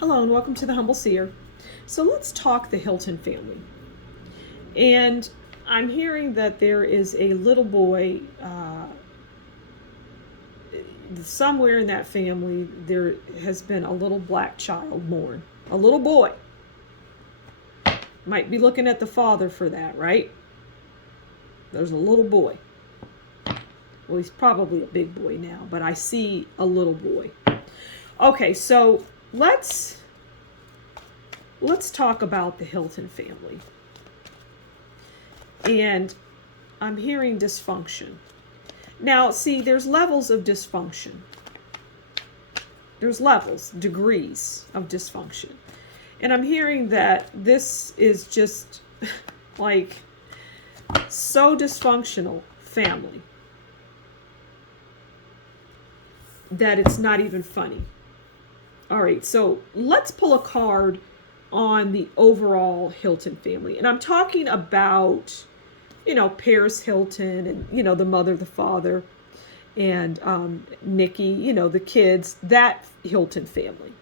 Hello and welcome to the Humble Seer. So let's talk the Hilton family. And I'm hearing that there is a little boy, somewhere in that family, there has been a little black child born. A little boy. Might be looking at the father for that, right? There's a little boy. Well, he's probably a big boy now, but I see a little boy. Okay, so let's talk about the Hilton family. And I'm hearing dysfunction. Now, see, there's levels of dysfunction. There's levels, degrees of dysfunction. And I'm hearing that this is just like so dysfunctional family that it's not even funny. All right, so let's pull a card on the overall Hilton family. And I'm talking about, Paris Hilton and, the mother, the father, and Nikki, the kids, that Hilton family.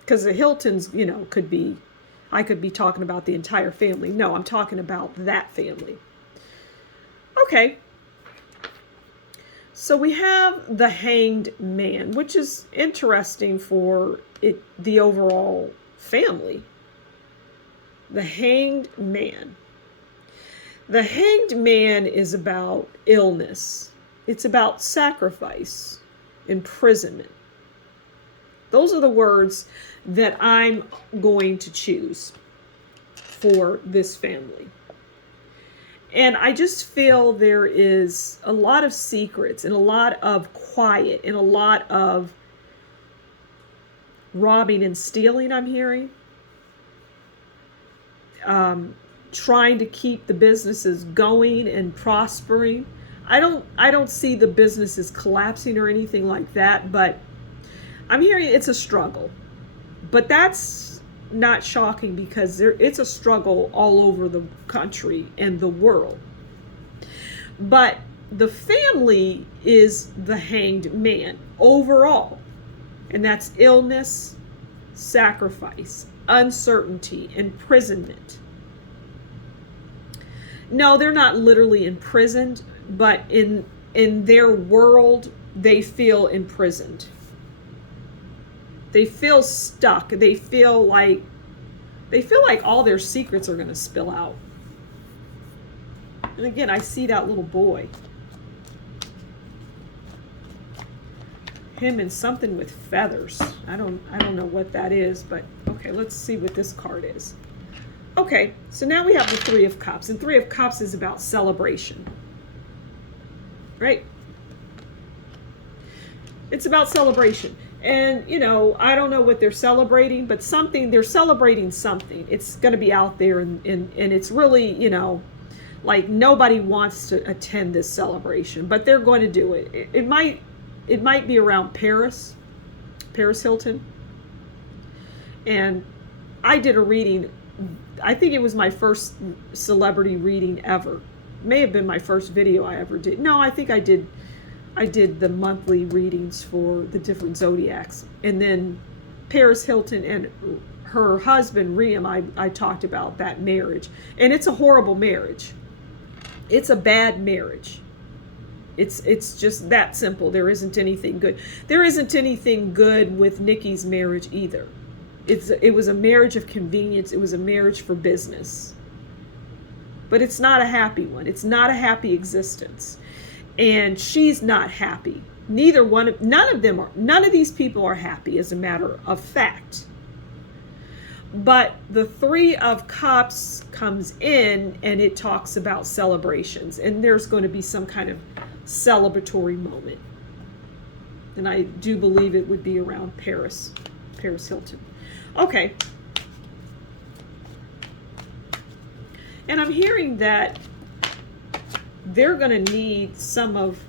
Because the Hiltons, I could be talking about the entire family. No, I'm talking about that family. Okay. So we have the Hanged Man, which is interesting for the overall family. The Hanged Man. The Hanged Man is about illness. It's about sacrifice, imprisonment. Those are the words that I'm going to choose for this family. And I just feel there is a lot of secrets and a lot of quiet and a lot of robbing and stealing, I'm hearing. Trying to keep the businesses going and prospering. I don't see the businesses collapsing or anything like that, but I'm hearing it's a struggle. But that's not shocking because it's a struggle all over the country and the world. But the family is the Hanged Man overall. And that's illness, sacrifice, uncertainty, imprisonment. No, they're not literally imprisoned, but in their world, they feel imprisoned. They feel stuck. They feel like all their secrets are going to spill out. And again, I see that little boy. Him and something with feathers. I don't know what that is, but okay, let's see what this card is. Okay, so now we have the Three of Cups, and Three of Cups is about celebration. Right? It's about celebration. And, I don't know what they're celebrating, but they're celebrating something. It's going to be out there, and it's really, like nobody wants to attend this celebration, but they're going to do it. It might be around Paris Hilton. And I did a reading. I think it was my first celebrity reading ever. May have been my first video I ever did. No, I think I did the monthly readings for the different zodiacs. And then Paris Hilton and her husband, Riem, I talked about that marriage. And it's a horrible marriage. It's a bad marriage. It's just that simple. There isn't anything good. There isn't anything good with Nikki's marriage either. It was a marriage of convenience. It was a marriage for business. But it's not a happy one. It's not a happy existence. And she's not happy. None of these people are happy, as a matter of fact. But the Three of Cups comes in and it talks about celebrations. And there's going to be some kind of celebratory moment. And I do believe it would be around Paris Hilton. Okay. And I'm hearing that they're going to need some of...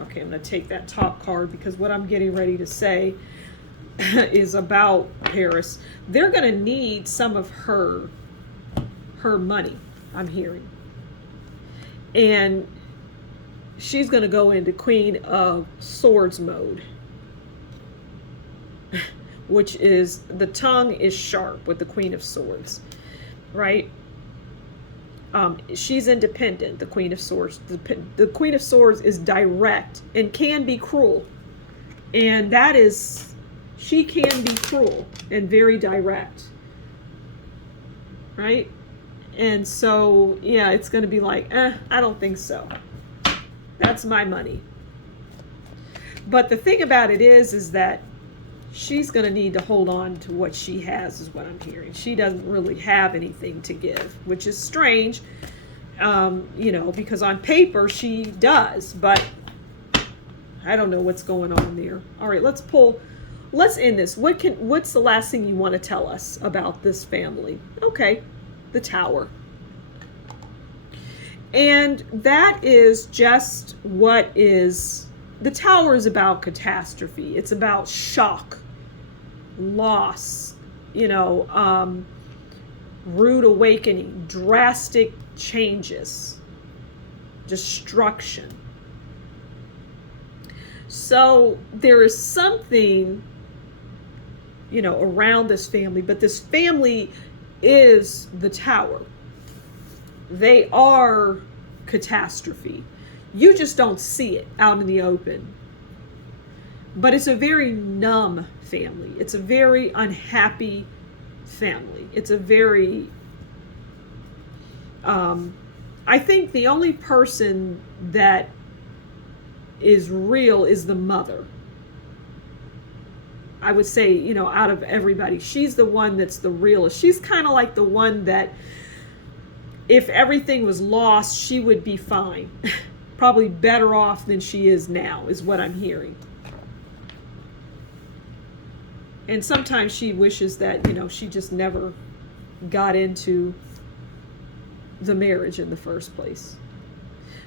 Okay, I'm going to take that top card because what I'm getting ready to say is about Paris. They're going to need some of her money, I'm hearing. And she's going to go into Queen of Swords mode. which is the tongue is sharp with the Queen of Swords, right? She's independent, the Queen of Swords. The Queen of Swords is direct and can be cruel. And that is, she can be cruel and very direct, right? And so, yeah, it's going to be like, I don't think so. That's my money. But the thing about it is that she's going to need to hold on to what she has, is what I'm hearing. She doesn't really have anything to give, which is strange, because on paper she does, but I don't know what's going on there. All right, let's end this. What's the last thing you want to tell us about this family? Okay, the Tower. And that is just what is, the Tower is about catastrophe. It's about shock, loss, rude awakening, drastic changes, destruction. So there is something, around this family, but this family is the Tower. They are catastrophe. You just don't see it out in the open. But it's a very numb family. It's a very unhappy family. It's a very, I think the only person that is real is the mother. I would say, out of everybody, she's the one that's the realest. She's kind of like the one that, if everything was lost, she would be fine. Probably better off than she is now, is what I'm hearing. And sometimes she wishes that, she just never got into the marriage in the first place.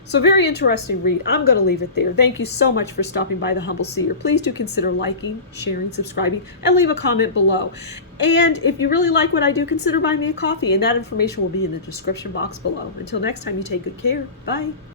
So very interesting read. I'm going to leave it there. Thank you so much for stopping by the Humble Seer. Please do consider liking, sharing, subscribing, and leave a comment below. And if you really like what I do, consider buying me a coffee, and that information will be in the description box below. Until next time, you take good care. Bye.